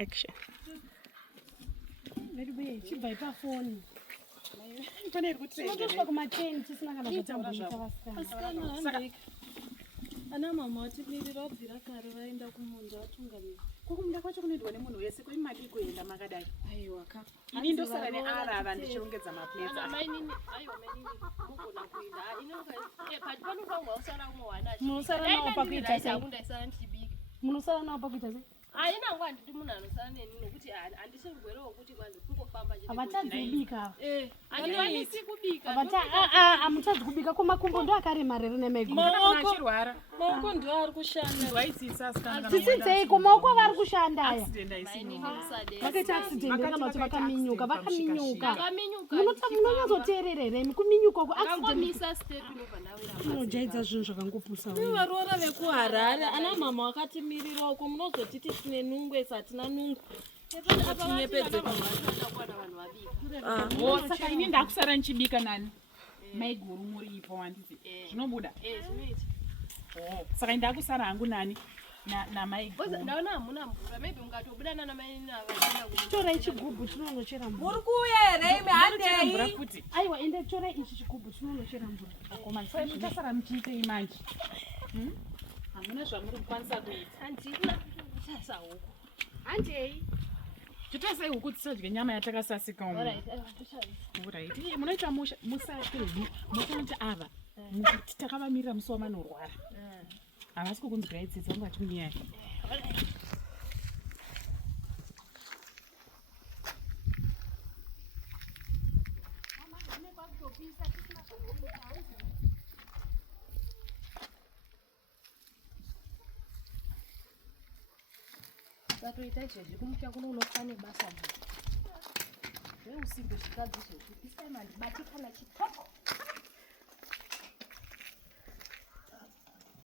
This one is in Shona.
Action. Very way. She buy her phone. Pane kuti Unotosvika kumateni tisina kana zvatamboita vasikana. Saka ana mama vatimirira vabvira kare vaenda kumunda vatungamira. Kumunda kwacho kunoendwa nemunhu wese kuri madi kuenda makadai. Aiwa ka. Ini ndosara nearara ndichirongedza maplates. Ana mai nini ayo mai nini mugona kuenda. Inonga pati panofanwa usara umwe wana. Munosara nawo pakuita sei? Ndisara ndichibika. Munosara nawo pakuita sei? Aina ngwa nditi munhu anosara neni nokuti handisi rugwere wokuti kwanzi kungofamba chete. Avatadzibika. Handikwanisi kubika. Hamutadzi kubika kumakumbo ndo akaremarere nemaiguru. Achirwara. Maoko ndo ari kushanda. Waitsisa asikana. Tisitseiko maoko vari kushanda aya. Accident aisino. Vakaita accident kana kuti vakaminyuka. Vakaminyuka. Munonyatsoteerera here kuminyuka ku accident. Akangomisa step inobva ndawira. Unojaidza zvinhu zvakangopusa. Varoora vekuharare ana mama vakatimirira uko munozotiti tine nungwe satina nungwe. Tinyepedze Saka ini ndakusara nichibika nani. Maiguru muripo wanditi. Zvinobuda. Zvinoita. Saka ndakusara hangu nani na maiguru. Ndaona hamuna mvura. Maybe ungatobuda nana mai nini avaenda kuti. Tora ichigubhu chinonochera mvura. Muri kuuya here imi handei. Mvura futi. Aiwa ende tora ichi chigubhu chinonochera mvura. Koma sai muchasara muchiitei manje. Hamuna zvamuri kukwanisa kuita. Handina kuchasa huko. Handei. Chitasai huku tisadye nyama yatakasasika umu. Alright. Munoita musapedzi. Munoita ava. Takavamirira musi wamanorwara. Havasi kukunzwirai tsitsi vangu vachimunyaya. Tatoita izvezvi kumutya kuno unofane basa. Veusimbe zvikadzi zvezvi. Isai mandibatikana chitoko.